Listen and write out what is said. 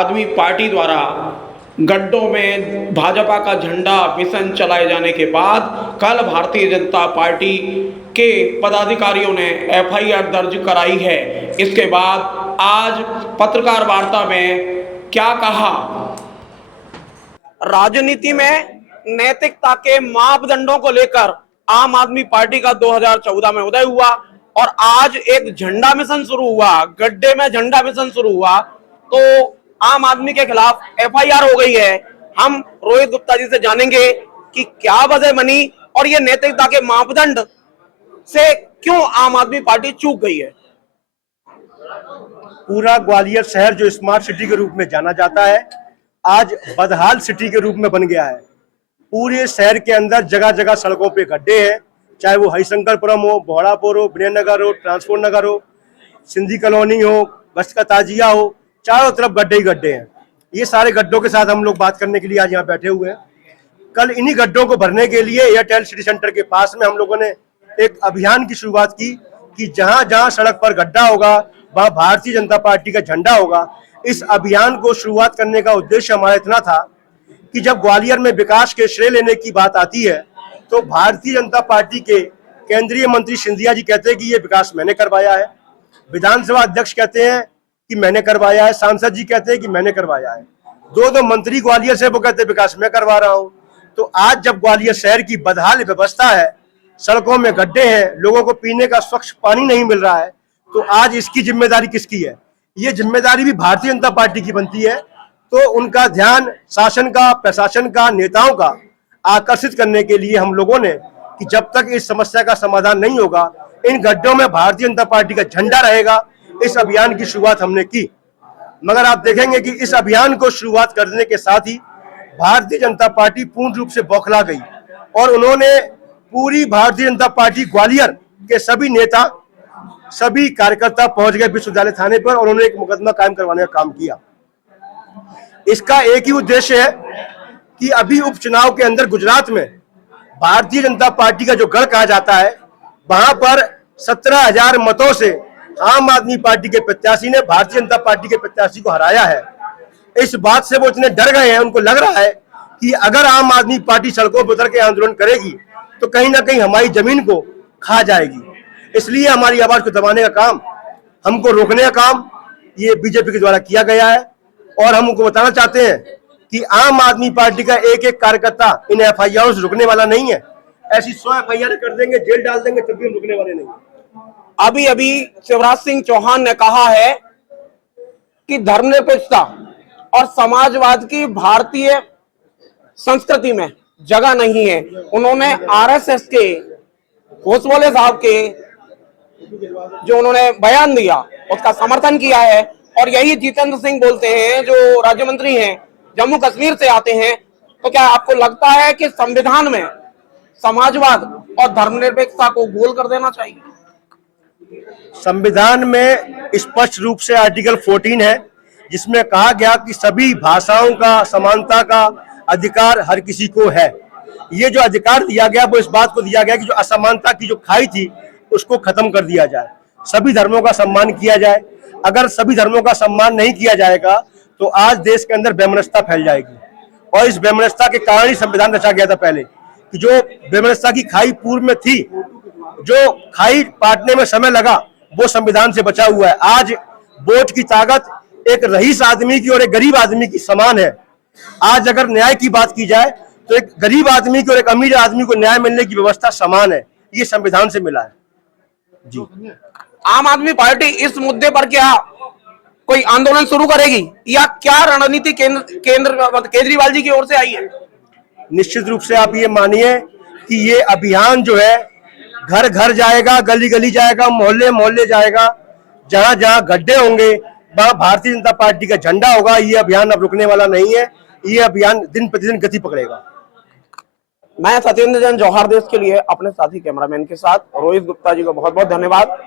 आदमी पार्टी द्वारा गड्ढों में भाजपा का झंडा मिशन चलाए जाने के बाद कल भारतीय जनता पार्टी के पदाधिकारियों ने एफआईआर दर्ज कराई है। इसके बाद आज पत्रकार वार्ता में क्या कहा? राजनीति में नैतिकता के मापदंडों को लेकर आम आदमी पार्टी का 2014 में उदय हुआ और आज एक झंडा मिशन शुरू हुआ, गड्ढे में झंडा मिशन शुरू हुआ, तो आम आदमी के खिलाफ एफआईआर हो गई है। हम रोहित गुप्ता जी से जानेंगे कि क्या वजह बनी और ये नैतिकता के मापदंड से क्यों आम आदमी पार्टी चूक गई है। पूरा ग्वालियर शहर जो स्मार्ट सिटी के रूप में जाना जाता है, आज बदहाल सिटी के रूप में बन गया है। पूरे शहर के अंदर जगह जगह सड़कों पे गड्ढे हैं, चाहे वो हरिशंकरपुरम हो, बोहड़ापुर हो, विनयनगर हो, ट्रांसपोर्ट नगर हो, सिंधी कॉलोनी हो, बस का ताजिया हो, चारों तरफ गड्ढे ही गड्ढे हैं। ये सारे गड्ढों के साथ हम लोग बात करने के लिए आज यहाँ बैठे हुए हैं। कल इन्हीं गड्ढों को भरने के लिए एयरटेल सिटी सेंटर के पास में हम लोगों ने एक अभियान की शुरुआत की कि जहां जहां सड़क पर गड्ढा होगा वहां भारतीय जनता पार्टी का झंडा होगा। इस अभियान को शुरुआत करने का उद्देश्य हमारा इतना था कि जब ग्वालियर में विकास के श्रेय लेने की बात आती है तो भारतीय जनता पार्टी के केंद्रीय मंत्री सिंधिया जी कहते हैं कि ये विकास मैंने करवाया है, विधानसभा अध्यक्ष कहते हैं कि मैंने करवाया है, सांसद जी कहते हैं कि मैंने करवाया है, दो मंत्री ग्वालियर से वो कहते हैं विकास मैं करवा रहा हूं। तो आज जब ग्वालियर शहर की बदहाल व्यवस्था है, सड़कों में गड्ढे हैं, लोगों को पीने का स्वच्छ पानी नहीं मिल रहा है, तो आज इसकी जिम्मेदारी किसकी है? ये जिम्मेदारी भी भारतीय जनता पार्टी की बनती है। तो उनका ध्यान शासन का, प्रशासन का, नेताओं का आकर्षित करने के लिए हम लोगों ने कि जब तक इस समस्या का समाधान नहीं होगा, इन गड्ढों में भारतीय जनता पार्टी का झंडा रहेगा। इस अभियान की शुरुआत हमने की, मगर आप देखेंगे कि इस अभियान को शुरुआत करने के साथ ही भारतीय जनता पार्टी पूर्ण रूप से बौखला गई और उन्होंने पूरी भारतीय जनता पार्टी ग्वालियर के सभी नेता, सभी कार्यकर्ता पहुंच गए विश्वविद्यालय थाने पर और उन्होंने एक मुकदमा कायम करवाने का काम किया। इसका एक ही उद्देश्य है कि अभी उपचुनाव के अंदर गुजरात में भारतीय जनता पार्टी का जो गढ़ कहा जाता है, वहां पर 17,000 मतों से आम आदमी पार्टी के प्रत्याशी ने भारतीय जनता पार्टी के प्रत्याशी को हराया है। इस बात से वो इतने डर गए हैं, उनको लग रहा है कि अगर आम आदमी पार्टी सड़कों पर उतर के आंदोलन करेगी तो कहीं ना कहीं हमारी जमीन को खा जाएगी। इसलिए हमारी आवाज को दबाने का काम, हमको रोकने का काम ये बीजेपी के द्वारा किया गया है। और हम उनको बताना चाहते हैं कि आम आदमी पार्टी का एक एक कार्यकर्ता इन एफआईआर से रुकने वाला नहीं है। ऐसी 100 एफआईआर कर देंगे, जेल डाल देंगे, तब भी हम रुकने वाले नहीं। अभी अभी शिवराज सिंह चौहान ने कहा है कि धर्मनिरपेक्षता और समाजवाद की भारतीय संस्कृति में जगह नहीं है। उन्होंने आरएसएस के घोषवाले साहब के जो उन्होंने बयान दिया उसका समर्थन किया है और यही जितेंद्र सिंह बोलते हैं जो राज्य मंत्री हैं, जम्मू कश्मीर से आते हैं। तो क्या आपको लगता है कि संविधान में समाजवाद और धर्मनिरपेक्षता को गोल कर देना चाहिए? संविधान में स्पष्ट रूप से आर्टिकल 14 है जिसमें कहा गया कि सभी भाषाओं का समानता का अधिकार हर किसी को है। ये जो अधिकार दिया गया वो इस बात को दिया गया कि जो असमानता की जो खाई थी उसको खत्म कर दिया जाए, सभी धर्मों का सम्मान किया जाए। अगर सभी धर्मों का सम्मान नहीं किया जाएगा तो आज देश के अंदर वैमनस्यता फैल जाएगी और इस वैमनस्यता के कारण ही संविधान रचा गया था पहले, कि जो वैमनस्यता की खाई पूर्व में थी, जो खाई पाटने में समय लगा, वो संविधान से बचा हुआ है। आज वोट की ताकत एक रईस आदमी की और एक गरीब आदमी की समान है। आज अगर न्याय की बात की जाए तो एक गरीब आदमी की और एक अमीर आदमी को न्याय मिलने की व्यवस्था समान है, ये संविधान से मिला है। जी, आम आदमी पार्टी इस मुद्दे पर क्या कोई आंदोलन शुरू करेगी या क्या रणनीति केंद्र केजरीवाल जी की ओर से आई है? निश्चित रूप से आप ये मानिए कि ये अभियान जो है घर घर जाएगा, गली गली जाएगा, मोहल्ले मोहल्ले जाएगा। जहां जहां गड्ढे होंगे वहां भारतीय जनता पार्टी का झंडा होगा। ये अभियान अब रुकने वाला नहीं है, ये अभियान दिन प्रतिदिन गति पकड़ेगा। मैं सत्येंद्र जैन, जौहर देश के लिए अपने साथी कैमरामैन के साथ रोहित गुप्ता जी को बहुत बहुत धन्यवाद।